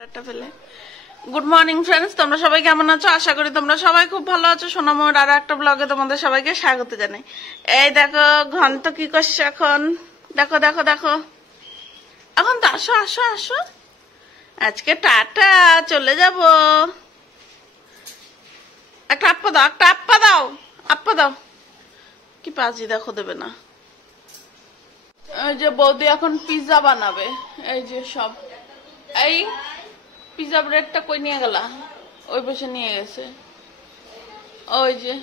Good morning friends, তোমরা সবাই কেমন আছো? আশা করি তোমরা সবাই খুব ভালো আছো। সোনামোর আর একটা ব্লগে তোমাদের সবাইকে স্বাগত জানাই। এই দেখো ঘন্ট কি করছে এখন, দেখো দেখো দেখো। এখন তো আসো আসো আসো, আজকে টাটা, চলে যাব। একটা আপ্পা দাও, একটা আপ্পা দাও, আপ্পা দাও। কি পাজি দেখো, দেবে না। এই যে বৌদি এখন পিৎজা বানাবে। এই যে সব, এই পিজা ব্রেডটা কই নিয়ে গেলা? ওই পাশে নিয়ে গেছে। ওই যে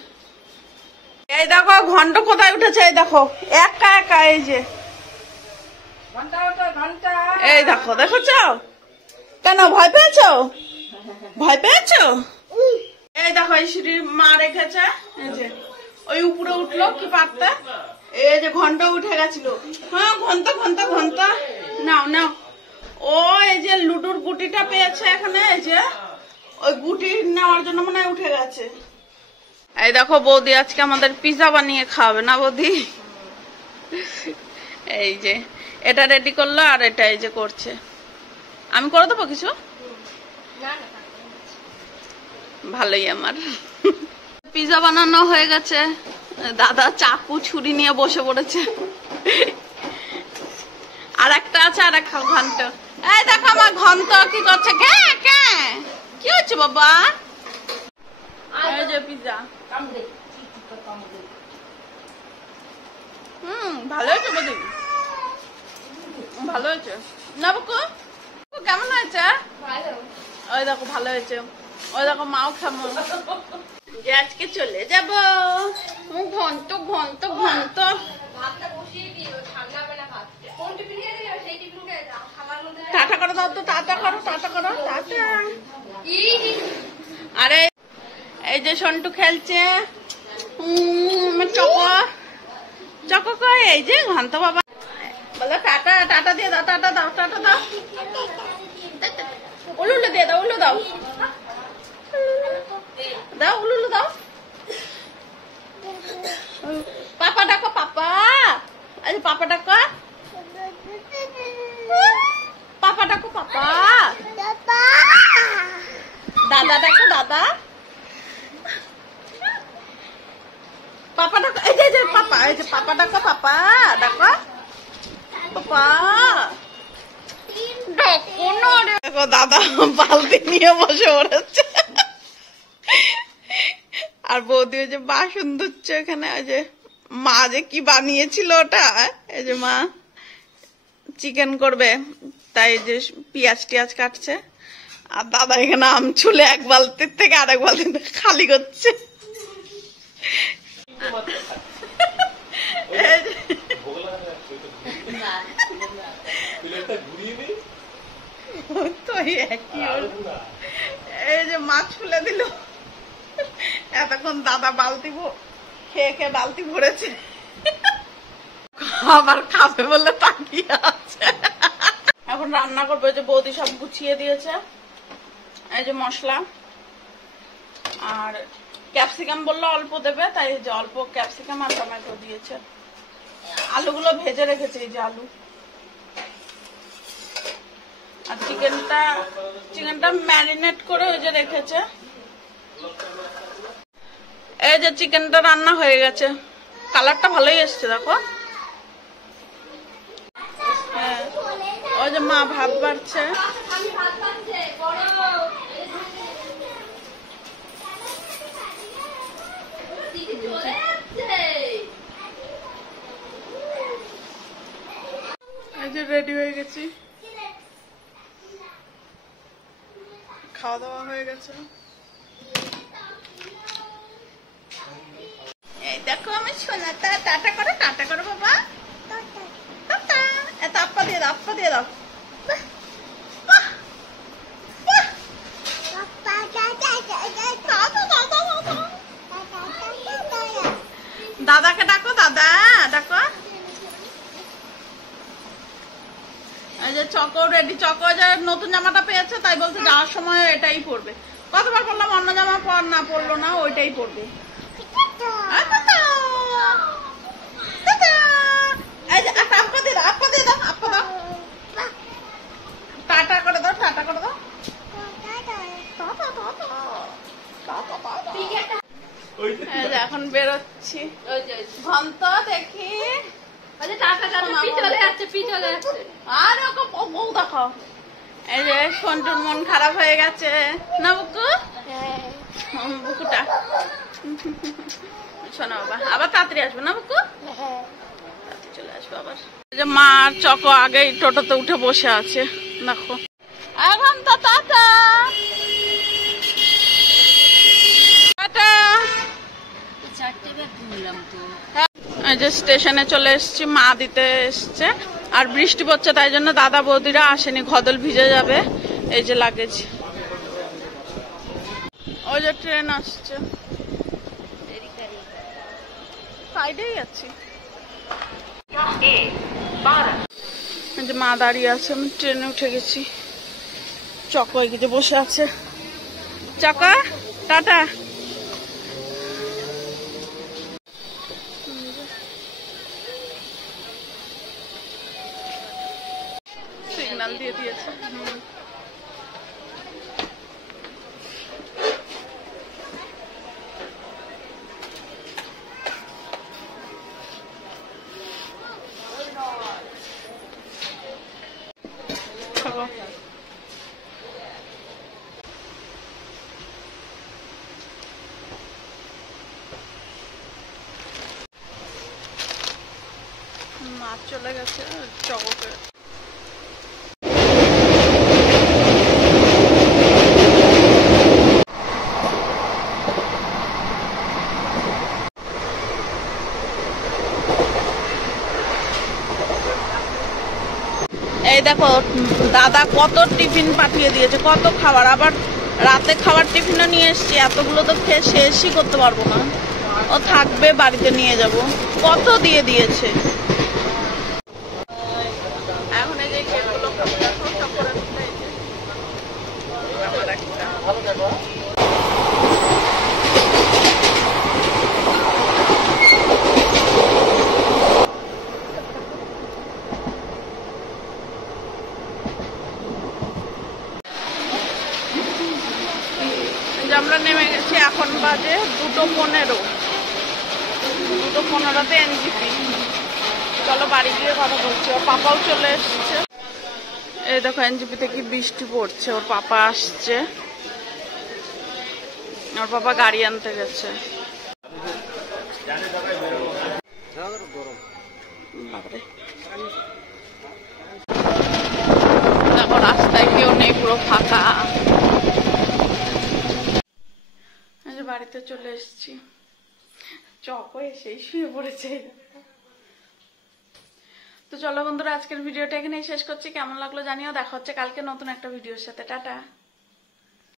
এই দেখো ঘন্ট কোথায় উঠেছে, এই দেখো একা একা। এই যে এই দেখো, দেখেছো? কেন ভয় পেয়েছো? ভয় পেয়েছো? এই দেখো এই সিঁড়ির মা রেখেছে। এই যে ওই উপরে উঠলো কি পারতে। এই যে ঘন্ট উঠে গেছিল। হ্যাঁ ঘন্ট ঘন্ট ঘন্ট নাও নাও। ও এই যে লুডুর গুটিটা পেয়েছে এখানে, এই যে ওই গুটি নেওয়ার জন্য মনে হয় উঠে গেছে। এই দেখো বৌদি আজকে আমাদের পিৎজা বানিয়ে খাওয়াবে না বৌদি? এই যে এটা রেডি করলো আর এটা এই যে করছে। আমি করে দেবো কিছু? ভালোই আমার। পিৎজা বানানো হয়ে গেছে। দাদা চাকু ছুরি নিয়ে বসে পড়েছে। আর একটা আছে, আর একটা ঘন্ট। এই দেখো আমার ঘন্ট কি করছে। কি হচ্ছে বাবা? এই যে পিৎজা। ভালো হয়েছে বৌদি, ভালো হয়েছে না বুকু? কেমন হয়েছে? ওই দেখো ভালো হয়েছে। ওই দেখো মাও খামো যে আজকে চলে যাব। ঘন্ট ঘন্ট ঘন্ট। টাটা করো দাও তো, টাটা করো, টাটা করো, টাটা। আরে এই যে সন্টু খেলছে চকো চকো কয়। এই যে ঘন্ট বাবা বলো টাটা, টাটা দিয়ে দাও, টাটা দাও, টাটা দাও। উলুলু দিয়ে দাও, উলু দাও, দাও উলুলু দাও। পাপা ডাকো, পাপা। আরে পাপা ডাকো, পাপা ডাকো, পাপা। দাদা ডাকো, দাদা। পাপা ডাকো, এই যে পাপা, এই যে পাপা ডাকো, পাপা ডাকো, পাপা ডাকো না রে। দেখো দাদা বালতি নিয়ে বসে পড়েছে। আর বৌদি ওই যে বাসন ধুচ্ছে এখানে। ওই যে মা যে কি বানিয়েছিল ওটা, এই যে মা চিকেন করবে তাই যে পেঁয়াজ টিয়াজ কাটছে। আর দাদা এখানে আম ছুলে এক বালতির থেকে আরেক বালতিতে খালি করছে। এই যে মাছ ফুলে দিল। এতক্ষণ দাদা বালতি খেয়ে খেয়ে বালতি ভরেছে, আবার খাবে বলে তাকিয়ে আছে। এখন রান্না করবে। যে বৌদি সব গুছিয়ে দিয়েছে। এই যে মশলা আর ক্যাপসিকাম বললো অল্প দেবে, তাই যে অল্প ক্যাপসিকাম আর টমেটো দিয়েছে। আলুগুলো ভেজে রেখেছে, এই যে আলু। আর চিকেনটা ম্যারিনেট করে ওই যে রেখেছে। এই যে চিকেনটা রান্না হয়ে গেছে। কালারটা ভালোই এসছে দেখো। হ্যাঁ ওই যে মা ভাত বাড়ছে। এই যে রেডি হয়ে গেছি, খাওয়া দাওয়া হয়ে গেছে। এই দেখো আমি সোনাটা, টাটা করো, টাটা করো বাবা, টাটা। এত আপ্পা দিয়ে দাও, আপ্পা দিয়ে দাও। দাদাকে ডাকো, দাদা ডাকো। এই যে চকো রেডি। চকো যে নতুন জামাটা পেয়েছে তাই বলছে যাওয়ার সময় এটাই পরবে। কতবার বললাম অন্য জামা পর, না পরলো না, ওইটাই পরবে। এই যে আপ্পা দিয়ে দাও, আপ্পা দিয়ে দাও, আপ্পা দাও। টাটা করে দাও, টাটা করে দাও। এখন বেরোচ্ছি ঘন্ত দেখি আর বউ দেখো এই যে সন্টুর মন খারাপ হয়ে গেছে না বুকু বুকুটা শোনো বাবা আবার তাড়াতাড়ি আসবে না বুকু চলে আসবো আবার যে মা আর চকো আগেই টোটোতে উঠে বসে আছে দেখো এখন তো টাটা এই যে স্টেশনে চলে এসেছি মা দিতে এসছে আর বৃষ্টি পড়ছে তাই জন্য দাদা বৌদিরা আসেনি ঘদল ভিজে যাবে এই যে লাগেজ ওই যে ট্রেন আসছে সাইডেই আছি এই যে মা দাঁড়িয়ে আছে আমি ট্রেনে উঠে গেছি চকো এগিয়ে বসে আছে চকা টাটা সিগন্যাল দিয়ে দিয়েছে মা চলে গেছে চককে এই দেখো দাদা কত টিফিন পাঠিয়ে দিয়েছে কত খাবার আবার রাতে খাবার টিফিনও নিয়ে এসছি এতগুলো তো খেয়ে শেষই করতে পারবো না ও থাকবে বাড়িতে নিয়ে যাব কত দিয়ে দিয়েছে এখন এই যে কেকগুলো সব করে আবার একটা আমরা নেমে গেছি এখন বাজে 2:15 এনজিপি চলো বাড়ি গিয়ে কথা বলছি ওর পাপাও চলে এসছে এই দেখো এনজিপিতে কি বৃষ্টি পড়ছে ওর পাপা আসছে ওর পাপা গাড়ি আনতে গেছে দেখো রাস্তায় কেউ নেই পুরো ফাঁকা বাড়িতে চলে এসেছি চকো এসেই শুয়ে পড়েছে তো চলো বন্ধুরা আজকের ভিডিওটা এখানেই শেষ করছি কেমন লাগলো জানিও দেখা হচ্ছে কালকে নতুন একটা ভিডিওর সাথে টাটা।